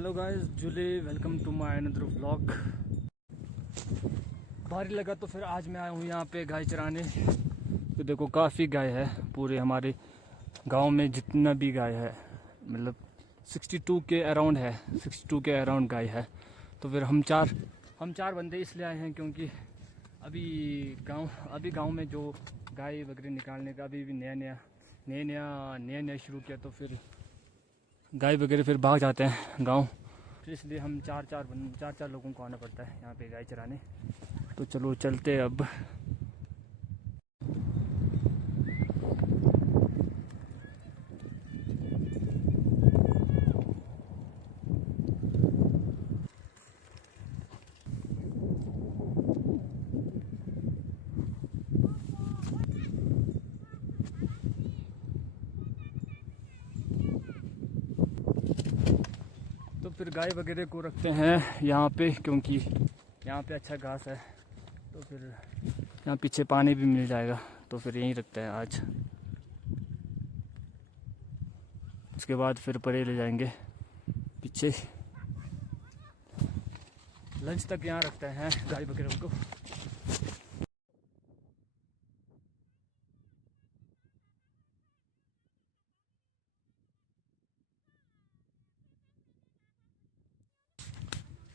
Hello guys, julley welcome to my another vlog. भारी लगा तो फिर आज मैं आया हूँ यहाँ पे गाय चराने। तो देखो काफ़ी गाय है, पूरे हमारे गांव में जितना भी गाय है मतलब 62 के अराउंड है, 62 के अराउंड गाय है। तो फिर हम चार बंदे इसलिए आए हैं क्योंकि अभी गांव में जो गाय वगैरह निकालने का अभी भी नया शुरू किया। तो फिर गाय वगैरह फिर भाग जाते हैं गांव, फिर इसलिए हम चार लोगों को आना पड़ता है यहाँ पे गाय चराने। तो चलो चलते अब। तो फिर गाय वगैरह को रखते हैं यहाँ पे क्योंकि यहाँ पे अच्छा घास है। तो फिर यहाँ पीछे पानी भी मिल जाएगा, तो फिर यहीं रखते हैं आज। उसके बाद फिर परे ले जाएंगे पीछे, लंच तक यहाँ रखते हैं गाय वगैरह को।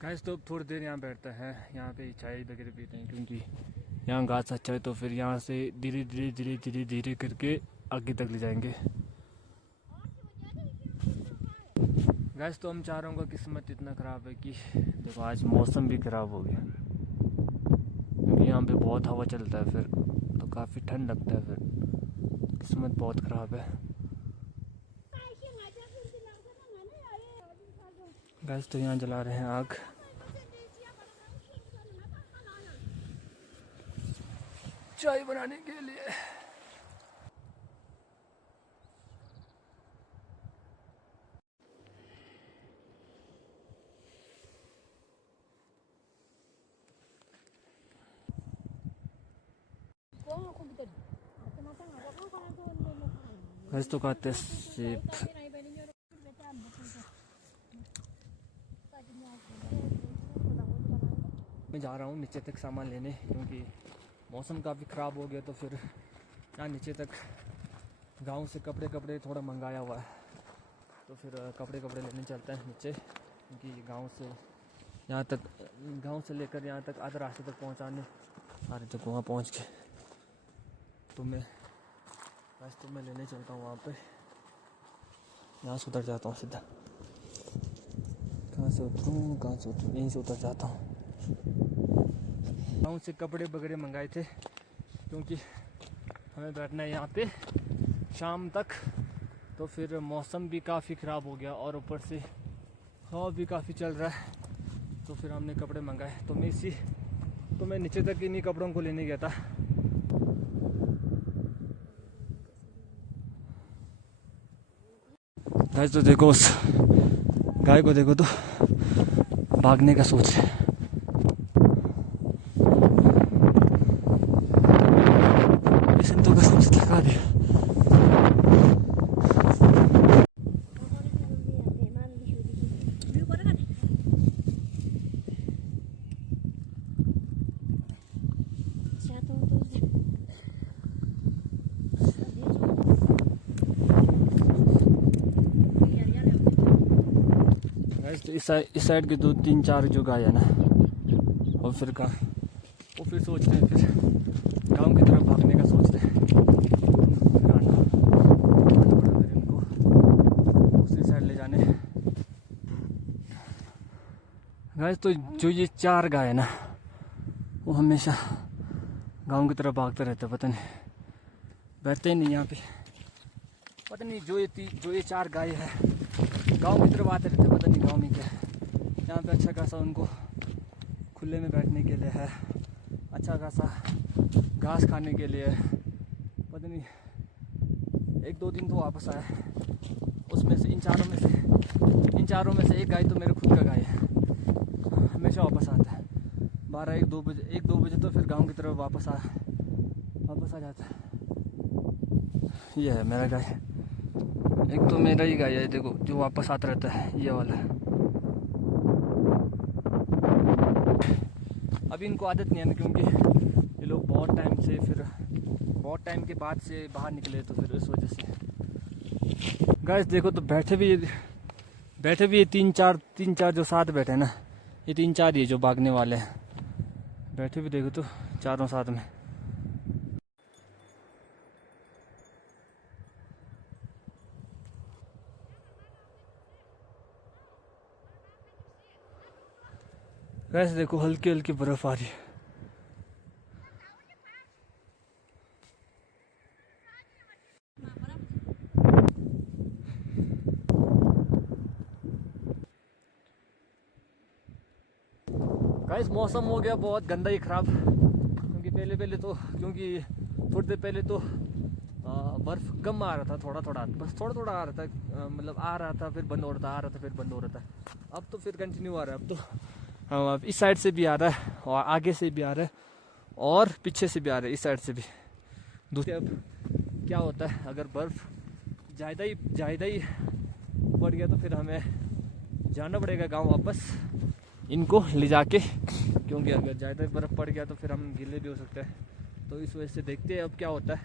गाइस तो थोड़ी देर यहाँ बैठते हैं, यहाँ पे चाय वगैरह पीते हैं क्योंकि यहाँ घास अच्छा है। तो फिर यहाँ से धीरे करके आगे तक ले जाएंगे। गाइस तो हम चारों का किस्मत इतना ख़राब है कि देखो आज मौसम भी ख़राब हो गया क्योंकि यहाँ पे बहुत हवा चलता है, फिर तो काफ़ी ठंड लगता है, फिर किस्मत बहुत ख़राब है। गाइस तो यहाँ जला रहे हैं आग। चाय बनाने के लिए। गाइस तो खाते सेब। मैं जा रहा हूँ नीचे तक सामान लेने क्योंकि मौसम काफ़ी ख़राब हो गया। तो फिर यहाँ नीचे तक गांव से कपड़े थोड़ा मंगाया हुआ है। तो फिर कपड़े लेने चलते हैं नीचे क्योंकि गांव से लेकर यहाँ तक आधा रास्ते तक पहुँचाने आ रहे थे। वहाँ पहुँच के तो मैं लेने चलता हूँ वहाँ पे। यहाँ से उतर जाता हूँ सीधा। कहाँ से उतरूँ यहीं से उतर जाता हूँ। गाँव से कपड़े वगैरह मंगाए थे क्योंकि हमें बैठना है यहाँ पे शाम तक। तो फिर मौसम भी काफ़ी ख़राब हो गया और ऊपर से हवा भी काफ़ी चल रहा है। तो फिर हमने कपड़े मंगाए। तो मैं नीचे तक इन्हीं कपड़ों को लेने गया था। गाइस तो देखो उस गाय को देखो, तो भागने का सोच है। इसने तो कसम से थका दिया। तो इस साइड के 2-3-4 जो गाय है ना, और फिर सोच रहे हैं फिर गांव की तरफ भागने का सोच रहे हैं। फिर आना पड़ा फिर इनको दूसरी साइड ले जाने। गाइस तो जो ये 4 गाय है ना, वो हमेशा गांव की तरफ भागते रहते, पता नहीं बैठते ही नहीं यहाँ पे। पता नहीं जो ये 4 गाय है गांव की तरफ आते रहते, पता नहीं गांव में क्या है। यहाँ पे अच्छा खासा उनको खुले में बैठने के लिए है, अच्छा खासा घास खाने के लिए। पता नहीं 1-2 दिन तो वापस आया, उसमें से इन चारों में से एक गाय तो मेरे खुद का गाय है, हमेशा वापस आता है 12-1-2 बजे। तो फिर गांव की तरफ वापस आ जाता है। ये है मेरा गाय, एक तो मेरा ही गाय है देखो, जो वापस आता रहता है, ये वाला। अभी इनको आदत नहीं है ना, क्योंकि ये लोग बहुत टाइम के बाद से बाहर निकले, तो फिर इस वजह से। गाइस देखो तो बैठे भी ये तीन चार जो साथ बैठे हैं ना, ये 3-4 ही जो भागने वाले हैं, बैठे भी देखो तो चारों साथ में। वैसे देखो हल्की हल्की बर्फ आ रही है। गाइस मौसम हो गया बहुत गंदा ही खराब, क्योंकि पहले तो थोड़ी देर पहले तो बर्फ कम आ रहा था, थोड़ा थोड़ा आ रहा था, मतलब आ रहा था फिर बंद हो रहा था, आ रहा था फिर बंद हो रहा था। अब तो फिर कंटिन्यू आ रहा है। अब तो इस साइड से भी आ रहा है और आगे से भी आ रहा है और पीछे से भी आ रहा है, इस साइड से भी। दूसरे अब क्या होता है, अगर बर्फ़ ज़्यादा ही पड़ गया तो फिर हमें जाना पड़ेगा गांव वापस इनको ले जाके, क्योंकि अगर ज़्यादा बर्फ़ पड़ गया तो फिर हम गीले भी हो सकते हैं। तो इस वजह से देखते हैं अब क्या होता है।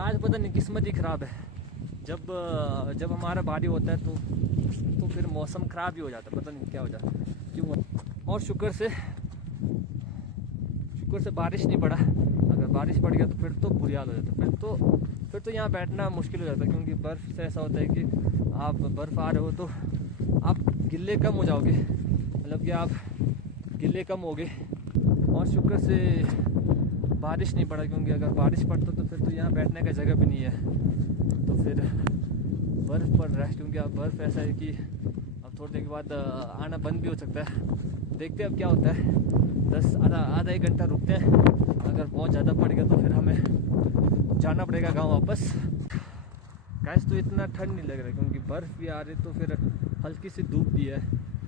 आज पता नहीं किस्मत ही ख़राब है, जब हमारा बारी होता है तो फिर मौसम ख़राब ही हो जाता है, पता नहीं क्या हो जाता है क्यों। और शुक्र से बारिश नहीं पड़ा, अगर बारिश पड़ गया तो फिर तो बुरी हाल हो जाता। फिर तो यहाँ बैठना मुश्किल हो जाता है, क्योंकि बर्फ़ से ऐसा होता है कि आप बर्फ़ आ रहे हो तो आप गिले कम हो जाओगे, मतलब कि आप गिले कम होगे। और शुक्र से बारिश नहीं पड़ा, क्योंकि अगर बारिश पड़ता तो फिर तो यहाँ बैठने का जगह भी नहीं है, तो फिर बर्फ़ पड़ रहा है। क्योंकि अब बर्फ़ ऐसा है कि अब थोड़ी देर के बाद आना बंद भी हो सकता है। देखते हैं अब क्या होता है। आधा एक घंटा रुकते हैं, अगर बहुत ज़्यादा पड़ गया तो फिर हमें जाना पड़ेगा गांव वापस। गाइस तो इतना ठंड नहीं लग रहा, क्योंकि बर्फ़ भी आ रही तो फिर हल्की सी धूप भी है,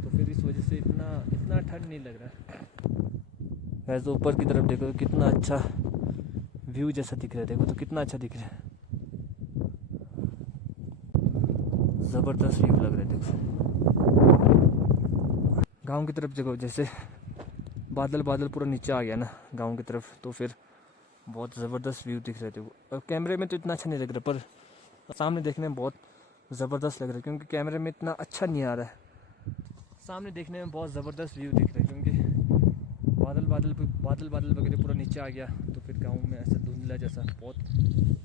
तो फिर इस वजह से इतना ठंड नहीं लग रहा है। वैसे तो ऊपर की तरफ देखो तो कितना अच्छा व्यू जैसा दिख रहा है, देखो तो कितना अच्छा दिख रहा है, ज़बरदस्त व्यू लग रहा है। देखो गांव की तरफ देखो, जैसे बादल पूरा नीचे आ गया ना गांव की तरफ, तो फिर बहुत ज़बरदस्त व्यू दिख रहे थे। और कैमरे में तो इतना अच्छा नहीं लग रहा, पर सामने देखने में बहुत ज़बरदस्त लग रहा है, क्योंकि कैमरे में इतना अच्छा नहीं आ रहा है। सामने देखने में बहुत ज़बरदस्त व्यू दिख रहा है, क्योंकि बादल वगैरह पूरा नीचे आ गया, तो फिर गाँव में ऐसा धुंधला जैसा बहुत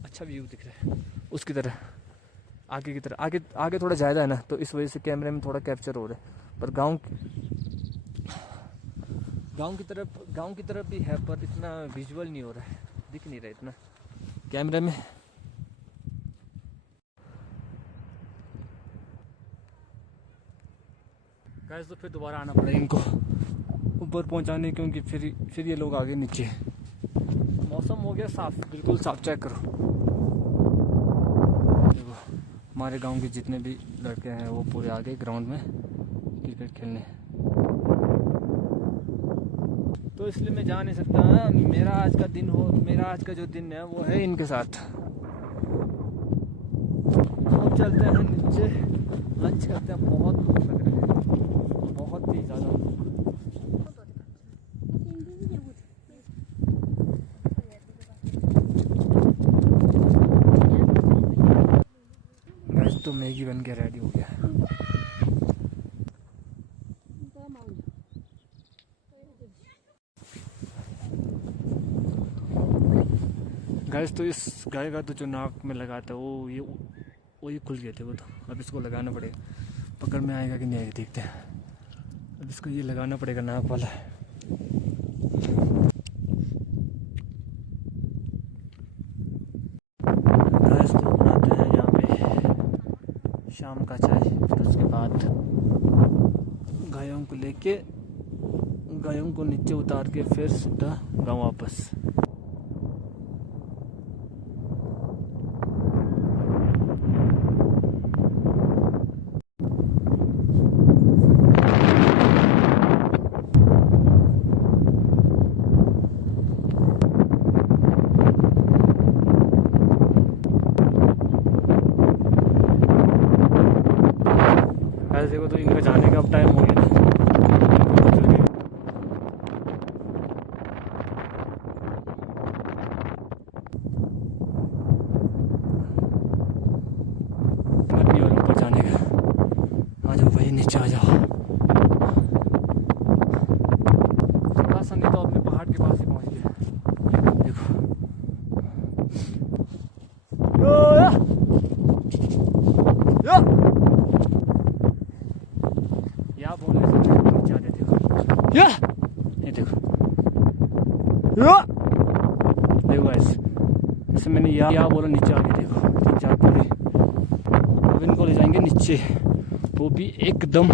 अच्छा व्यू दिख रहा है। उसकी तरह आगे की तरह आगे थोड़ा ज़्यादा है ना, तो इस वजह से कैमरे में थोड़ा कैप्चर हो रहा है। पर गाँव की तरफ भी है, पर इतना विजुअल नहीं हो रहा है, दिख नहीं रहा इतना कैमरे में। गाइस तो फिर दोबारा आना पड़ेगा इनको ऊपर पहुंचाने, क्योंकि फिर ये लोग आगे नीचे। मौसम हो गया साफ, बिल्कुल साफ, चेक करो। देखो हमारे गांव के जितने भी लड़के हैं वो पूरे आ गए ग्राउंड में क्रिकेट खेलने। तो इसलिए मैं जा नहीं सकता, मेरा आज का जो दिन है वो है इनके साथ। तो चलते हैं नीचे, लंच करते हैं। बहुत भूख लग रही है, बहुत ही ज़्यादा। बस तो मैगी बन के रेडी हो गया। गैस तो इस गाय का तो जो नाक में लगाता है वो ये खुल गए थे, वो तो अब इसको लगाना पड़ेगा। पकड़ में आएगा कि नहीं आएगा देखते हैं। अब इसको ये लगाना पड़ेगा नाक वाला। गैस तो बनाते हैं यहाँ पे शाम का चाय, फिर उसके बाद गायों को नीचे उतार के फिर सीधा गाँव वापस। या ये देखो, या देखो गाइस, जैसे मैंने या बोला नीचे आके देखो 3-4 पूरे। अब इनको ले जाएंगे नीचे, वो भी एकदम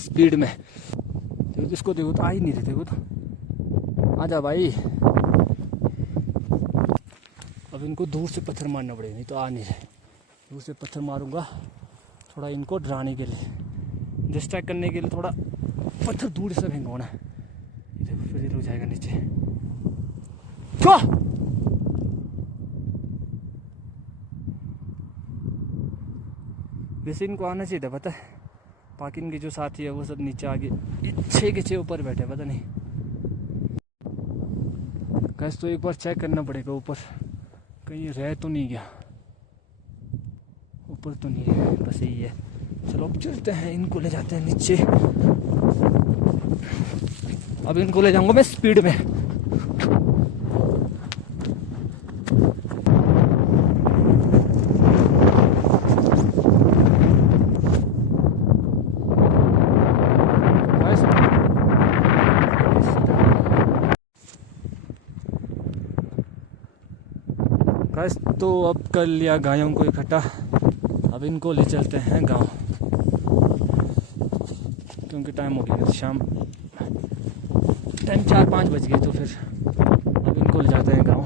स्पीड में। देखो इसको, देखो तो आ ही नहीं रहे, देखो तो आजा भाई। अब इनको दूर से पत्थर मारना पड़ेगा, नहीं तो आ नहीं रहे। दूर से पत्थर मारूंगा थोड़ा इनको डराने के लिए, डिस्ट्रैक्ट करने के लिए, थोड़ा पत्थर दूर से भिंगोना है। देखो फिर ये हो जाएगा नीचे। क्या वैसे इनको आना चाहिए था, पता है, बाकी इनके जो साथी है वो सब नीचे आगे 6 के 6 ऊपर बैठे, पता नहीं। गैस तो एक बार चेक करना पड़ेगा ऊपर कहीं रह तो नहीं गया, ऊपर तो नहीं है, बस यही है। चलो अब चलते हैं, इनको ले जाते हैं नीचे। अब इनको ले जाऊंगा मैं स्पीड में। गाइस तो अब कर लिया गायों को इकट्ठा, अब इनको ले चलते हैं गांव, क्योंकि टाइम हो गया शाम, टाइम 4-5 बज गए। तो फिर अब इनको ले जाते हैं गांव।